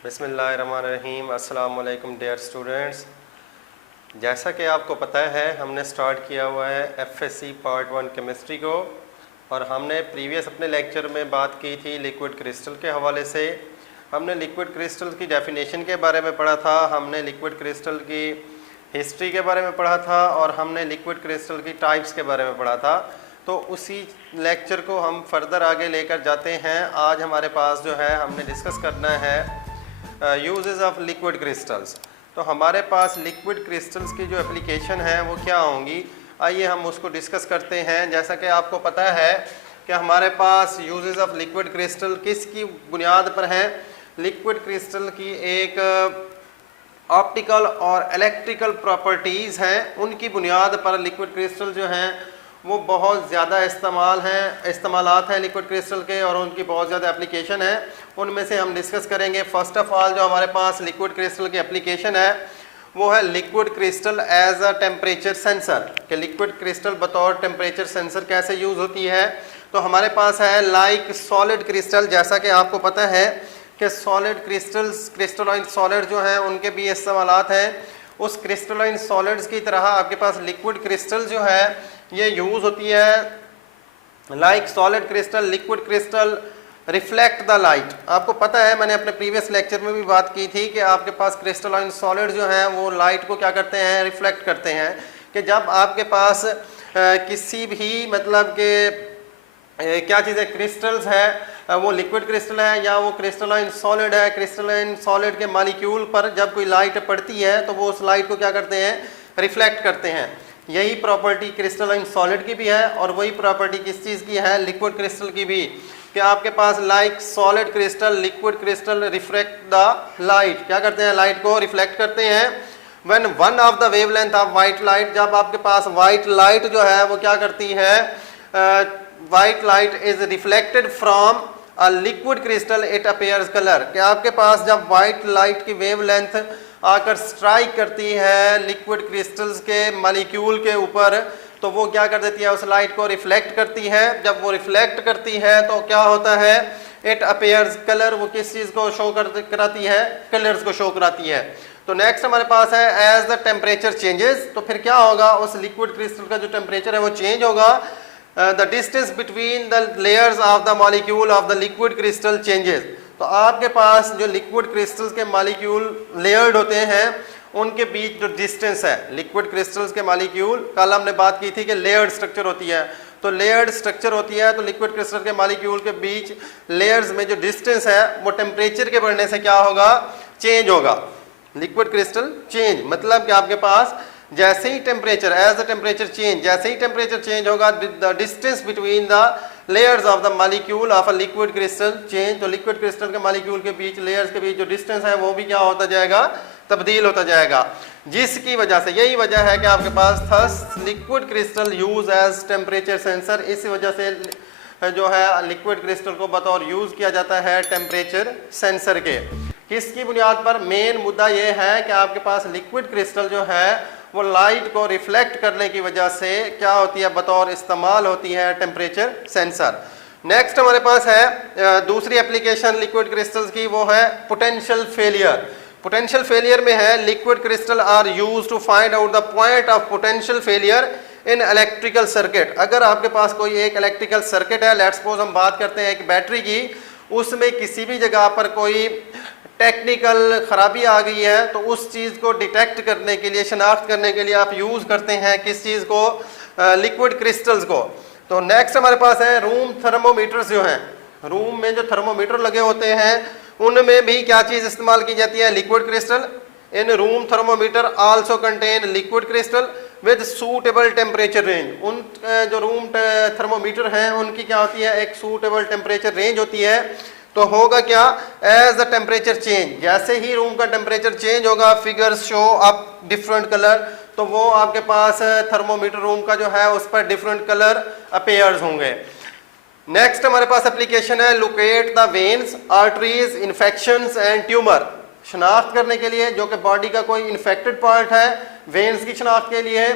बिस्मिल्लाहिर्रहमानिर्रहीम। अस्सलाम वालेकुम डियर स्टूडेंट्स। जैसा कि आपको पता है हमने स्टार्ट किया हुआ है एफएससी पार्ट 1 केमिस्ट्री को, और हमने प्रीवियस अपने लेक्चर में बात की थी लिक्विड क्रिस्टल के हवाले से। हमने लिक्विड क्रिस्टल की डेफिनेशन के बारे में पढ़ा था, हमने लिक्विड क्रिस्टल की हिस्ट्री के बारे में पढ़ा था, और हमने लिक्विड क्रिस्टल की टाइप्स के बारे में पढ़ा था। तो उसी लेक्चर को हम फर्दर आगे लेकर जाते हैं। आज हमारे पास जो है हमने डिस्कस करना है यूजेस ऑफ लिक्विड क्रिस्टल्स। तो हमारे पास लिक्विड क्रिस्टल्स की जो एप्लीकेशन है वो क्या होंगी, आइए हम उसको डिस्कस करते हैं। जैसा कि आपको पता है कि हमारे पास यूजेस ऑफ लिक्विड क्रिस्टल किसकी बुनियाद पर है। लिक्विड क्रिस्टल की एक ऑप्टिकल और इलेक्ट्रिकल प्रॉपर्टीज़ हैं, उनकी बुनियाद पर लिक्विड क्रिस्टल जो हैं वो बहुत ज़्यादा इस्तेमालात हैं लिक्विड क्रिस्टल के, और उनकी बहुत ज़्यादा एप्लीकेशन है। उनमें से हम डिस्कस करेंगे। फर्स्ट ऑफ ऑल जो हमारे पास लिक्विड क्रिस्टल की एप्लीकेशन है वो है liquid crystal as a temperature sensor. कि लिक्विड क्रिस्टल बतौर टेम्परेचर सेंसर कैसे यूज़ होती है। तो हमारे पास है लाइक सॉलिड क्रिस्टल। जैसा कि आपको पता है कि सॉलिड क्रिस्टल्स, क्रिस्टलाइन सॉलिड जो हैं उनके भी इस्तेमालात हैं। उस क्रिस्टलाइन सॉलिड्स की तरह आपके पास लिक्विड क्रिस्टल जो है ये यूज़ होती है। Like solid crystal, liquid crystal reflect the light. आपको पता है, मैंने अपने प्रीवियस लेक्चर में भी बात की थी कि आपके पास क्रिस्टलाइन सॉलिड जो हैं वो लाइट को क्या करते हैं, रिफ्लेक्ट करते हैं। कि जब आपके पास किसी भी मतलब के क्या चीज़ है, क्रिस्टल्स है, वो लिक्विड क्रिस्टल है या वो क्रिस्टलाइन सॉलिड है, क्रिस्टलाइन सॉलिड के मॉलिक्यूल पर जब कोई लाइट पड़ती है तो वो उस लाइट को क्या करते हैं, रिफ्लेक्ट करते हैं। यही प्रॉपर्टी क्रिस्टलाइन सॉलिड की भी है, और वही प्रॉपर्टी किस चीज़ की है, लिक्विड क्रिस्टल की भी। कि आपके पास like solid crystal, liquid crystal reflect the light, क्या करते हैं, लाइट को रिफ्लेक्ट करते हैं। When one of the wavelength of white light, जब आपके पास वाइट लाइट जो है वो क्या करती है, white light is reflected from a liquid crystal, it appears colour. कि आपके पास जब वाइट लाइट की वेवलेंथ आकर स्ट्राइक करती है लिक्विड क्रिस्टल्स के मॉलिक्यूल के ऊपर, तो वो क्या कर देती है, उस लाइट को रिफ्लेक्ट करती है। जब वो रिफ्लेक्ट करती है तो क्या होता है, इट अपीयर्स कलर। वो किस चीज़ को शो कराती है, कलर्स को शो कराती है। तो नेक्स्ट हमारे पास है एज द टेम्परेचर चेंजेस। तो फिर क्या होगा, उस लिक्विड क्रिस्टल का जो टेम्परेचर है वो चेंज होगा। The distance between the layers of the molecule of the liquid crystal changes. तो आपके पास जो लिक्विड क्रिस्टल्स के मॉलिक्यूल लेयर्ड होते हैं उनके बीच जो डिस्टेंस है, लिक्विड क्रिस्टल्स के मॉलिक्यूल, कल हमने बात की थी कि लेयर्ड स्ट्रक्चर होती है। तो लेयर्ड स्ट्रक्चर होती है, तो लिक्विड क्रिस्टल के मॉलिक्यूल के बीच लेयर्स में जो डिस्टेंस है वो टेम्परेचर के बढ़ने से क्या होगा, चेंज होगा। लिक्विड क्रिस्टल चेंज मतलब कि आपके पास जैसे ही temperature, as the temperature change, जैसे ही टेम्परेचर चेंज होगा, the distance between the layers of the molecule of a liquid crystal change. तो लिक्विड क्रिस्टल के मॉलिक्यूल के बीच, लेयर्स के बीच जो डिस्टेंस है वो भी क्या होता जाएगा, तब्दील होता जाएगा। जिसकी वजह से, यही वजह है कि आपके पास thus liquid crystal use as temperature sensor. इस वजह से जो है लिक्विड क्रिस्टल को बतौर यूज किया जाता है टेम्परेचर सेंसर के। किसकी बुनियाद पर, मेन मुद्दा ये है कि आपके पास लिक्विड क्रिस्टल जो है वो लाइट को रिफ्लेक्ट करने की वजह से क्या होती है, बतौर इस्तेमाल होती है टेम्परेचर सेंसर। नेक्स्ट हमारे पास है दूसरी एप्लीकेशन लिक्विड क्रिस्टल्स की, वो है पोटेंशियल फेलियर। पोटेंशियल फेलियर में है liquid crystal are used to find out the point of potential failure in electrical circuit. अगर आपके पास कोई एक इलेक्ट्रिकल सर्किट है, लेट्स सपोज हम बात करते हैं एक बैटरी की, उसमें किसी भी जगह पर कोई टेक्निकल खराबी आ गई है, तो उस चीज़ को डिटेक्ट करने के लिए, शनाख्त करने के लिए आप यूज़ करते हैं किस चीज़ को, लिक्विड क्रिस्टल्स को। तो नेक्स्ट हमारे पास है रूम थर्मोमीटर्स जो हैं। रूम में जो थर्मोमीटर लगे होते हैं उनमें भी क्या चीज़ इस्तेमाल की जाती है, liquid crystal. In room thermometer also contain liquid crystal with suitable temperature range. उन जो रूम थर्मोमीटर हैं उनकी क्या होती है, एक सूटेबल टेम्परेचर रेंज होती है। तो होगा क्या, एज द टेम्परेचर चेंज, जैसे ही रूम का टेम्परेचर चेंज होगा, figures show up different colour, तो वो आपके पास थर्मोमीटर रूम का जो है उस पर डिफरेंट कलर अपीयर्स होंगे। नेक्स्ट हमारे पास एप्लीकेशन है locate the veins, arteries, infections and tumour. शनाख्त करने के लिए जो कि बॉडी का कोई इन्फेक्टेड पार्ट है, वेन्स की शनाख्त के लिए,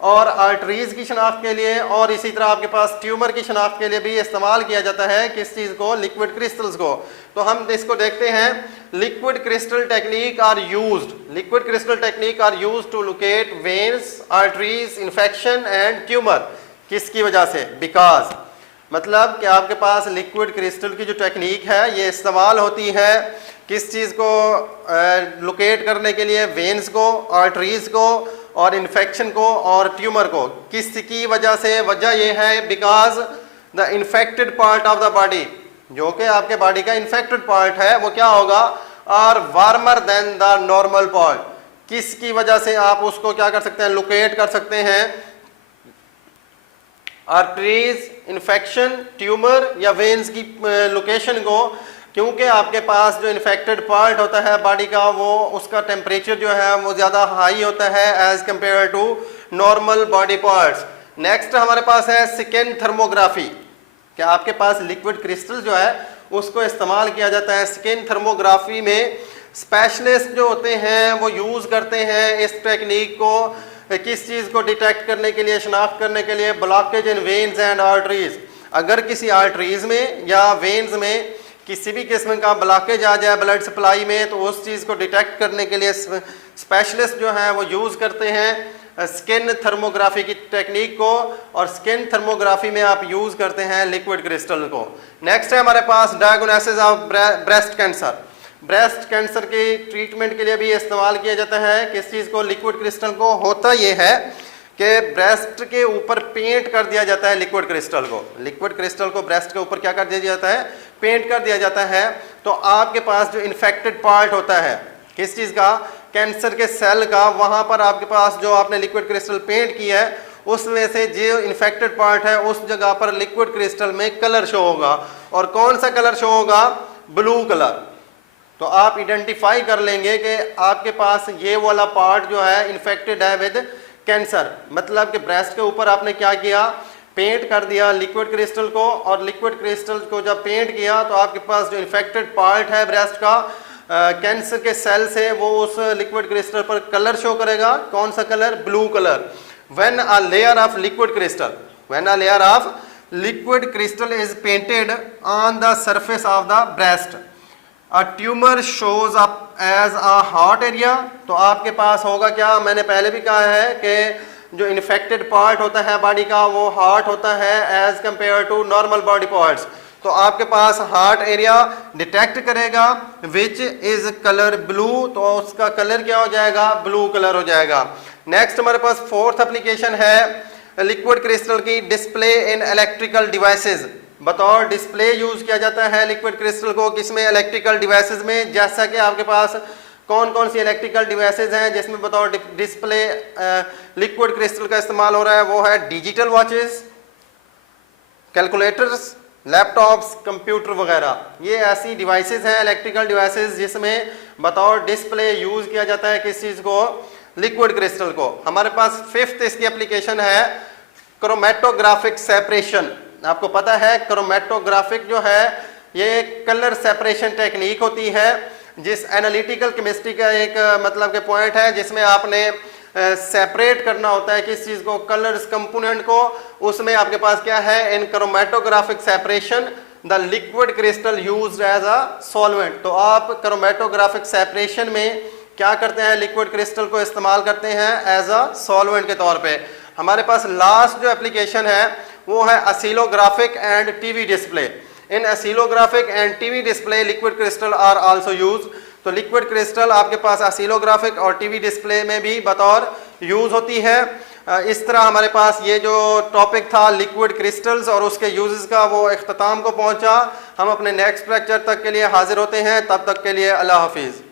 और आर्टरीज की शनाख्त के लिए, और इसी तरह आपके पास ट्यूमर की शनाख्त के लिए भी इस्तेमाल किया जाता है किस चीज़ को, लिक्विड क्रिस्टल्स को। तो हम इसको देखते हैं, liquid crystal technique are used, liquid crystal technique are used to locate veins, arteries, infection and tumour. किसकी वजह से? बिकॉज, मतलब कि आपके पास लिक्विड क्रिस्टल की जो टेक्निक है ये इस्तेमाल होती है किस चीज़ को लोकेट करने के लिए, वेन्स को, आर्टरीज को और इन्फेक्शन को और ट्यूमर को। किसकी वजह से? वजह ये है because the infected part of the body, जो कि आपके बॉडी का इन्फेक्टेड पार्ट है, वो क्या होगा, are warmer than the normal part. किसकी वजह से आप उसको क्या कर सकते हैं, लोकेट कर सकते हैं, आर्टरीज, इन्फेक्शन, ट्यूमर या वेन्स की लोकेशन को, क्योंकि आपके पास जो इन्फेक्टेड पार्ट होता है बॉडी का, वो उसका टेम्परेचर जो है वो ज़्यादा हाई होता है as compared to normal body parts. Next हमारे पास है स्किन थर्मोग्राफी, कि आपके पास लिक्विड क्रिस्टल जो है उसको इस्तेमाल किया जाता है स्किन थर्मोग्राफी में। स्पेशलिस्ट जो होते हैं वो यूज़ करते हैं इस टेक्निक को किस चीज़ को डिटेक्ट करने के लिए, शनाख्त करने के लिए, blockage in veins and arteries. अगर किसी आर्टरीज में या वेन्स में किसी भी किस्म का ब्लॉकेज आ जाए ब्लड सप्लाई में, तो उस चीज़ को डिटेक्ट करने के लिए स्पेशलिस्ट जो हैं वो यूज़ करते हैं स्किन थर्मोग्राफी की टेक्निक को, और स्किन थर्मोग्राफी में आप यूज़ करते हैं लिक्विड क्रिस्टल को। नेक्स्ट है हमारे पास diagnosis of breast cancer. Breast cancer के ट्रीटमेंट के लिए भी इस्तेमाल किया जाता है किस चीज़ को, लिक्विड क्रिस्टल को। होता ये है कि ब्रेस्ट के ऊपर पेंट कर दिया जाता है लिक्विड क्रिस्टल को, लिक्विड क्रिस्टल को ब्रेस्ट के ऊपर क्या कर दिया जाता है, पेंट कर दिया जाता है। तो आपके पास जो इन्फेक्टेड पार्ट होता है किस चीज़ का, कैंसर के सेल का, वहाँ पर आपके पास जो आपने लिक्विड क्रिस्टल पेंट किया है उसमें से जो इन्फेक्टेड पार्ट है उस जगह पर लिक्विड क्रिस्टल में कलर शो होगा। और कौन सा कलर शो होगा, ब्लू कलर। तो आप आइडेंटिफाई कर लेंगे कि आपके पास ये वाला पार्ट जो है इन्फेक्टेड है विद कैंसर। मतलब कि ब्रेस्ट के ऊपर आपने क्या किया, पेंट कर दिया लिक्विड क्रिस्टल को, और लिक्विड क्रिस्टल को जब पेंट किया तो आपके पास जो इन्फेक्टेड पार्ट है ब्रेस्ट का कैंसर के सेल से, वो उस लिक्विड क्रिस्टल पर कलर शो करेगा। कौन सा colour, blue colour. When a layer of liquid crystal, when a layer of liquid crystal is painted on the surface of the breast, a tumour shows up as a hot area. तो आपके पास होगा क्या, मैंने पहले भी कहा है कि जो इन्फेक्टेड पार्ट होता है बॉडी का वो हॉट होता है as compared to normal body parts. तो आपके पास हॉट एरिया डिटेक्ट करेगा विच इज कलर ब्लू, तो उसका कलर क्या हो जाएगा, ब्लू कलर हो जाएगा। नेक्स्ट हमारे पास फोर्थ एप्लीकेशन है लिक्विड क्रिस्टल की, डिस्प्ले इन इलेक्ट्रिकल डिवाइसेस। बतौर डिस्प्ले यूज किया जाता है लिक्विड क्रिस्टल को, किसमें, इलेक्ट्रिकल डिवाइसेस में। जैसा कि आपके पास कौन कौन सी इलेक्ट्रिकल डिवाइसेस हैं जिसमें बतौर डिस्प्ले लिक्विड क्रिस्टल का इस्तेमाल हो रहा है, वो है digital watches, calculators, laptops, computer वगैरह। ये ऐसी डिवाइसेस हैं इलेक्ट्रिकल डिवाइसेस जिसमें बतौर डिस्प्ले यूज किया जाता है किस चीज़ को, लिक्विड क्रिस्टल को। हमारे पास फिफ्थ इसकी एप्लीकेशन है क्रोमेटोग्राफिक सेपरेशन। आपको पता है क्रोमेटोग्राफिक जो है ये कलर सेपरेशन टेक्निक होती है, जिस एनालिटिकल केमिस्ट्री का एक मतलब के पॉइंट है जिसमें आपने सेपरेट करना होता है किस चीज़ को, कलर्स कंपोनेंट को। उसमें आपके पास क्या है, in chromatographic separation the liquid crystal used as a solvent. तो आप क्रोमेटोग्राफिक सेपरेशन में क्या करते हैं, लिक्विड क्रिस्टल को इस्तेमाल करते हैं एज अ सॉल्वेंट के तौर पे। हमारे पास लास्ट जो एप्लीकेशन है वो है oscillographic and TV display. In oscillographic and TV display liquid crystal are also use. तो लिक्विड क्रिस्टल आपके पास ऑसिलोग्राफिक और टीवी डिस्प्ले में भी बतौर यूज होती है। इस तरह हमारे पास ये जो टॉपिक था लिक्विड क्रिस्टल्स और उसके यूजेस का, वो इख्तिताम को पहुंचा। हम अपने नेक्स्ट लेक्चर तक के लिए हाजिर होते हैं, तब तक के लिए अल्लाह हाफिज़।